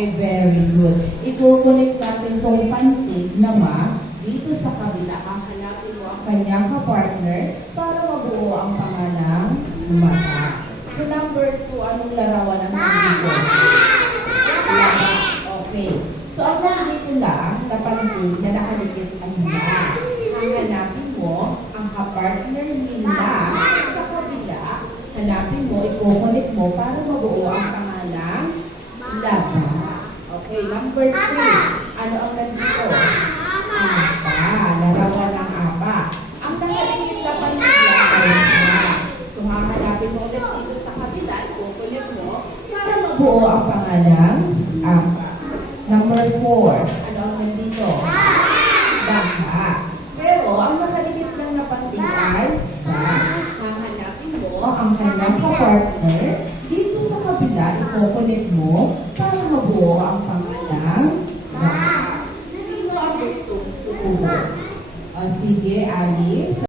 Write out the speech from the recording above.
Okay, very good. Ikukunik natin tong pantig na ma dito sa kabila. Hahanapin mo ang kanyang kapartner para mabuo ang pangalang mata. So number 2, anong larawan ang nandito? Laba. Okay. So ang nandito lang na pantig na nakaligit ang ma. Hahanapin mo ang kapartner nila sa kabila. Hanapin mo, ikukunik mo para mabuo ang pangalang laba. Okay, number 3. Ano ang nandito? Apa. Larawan ng apa. Ang nakaligit na panigla ay apa. So, hahanapin mo ulit dito sa kabila, ikukunik mo para mabuo ang pangalang apa. Number 4. Ano ang nandito? Baka. Pero, ang nakaligit lang na pantig ay ba. Hahanapin mo ang kanyang kapartner dito sa kabila, ikukunik mo para mabuo ang pangalang baka. Sino ang gustong sumubo? Sige, Ali.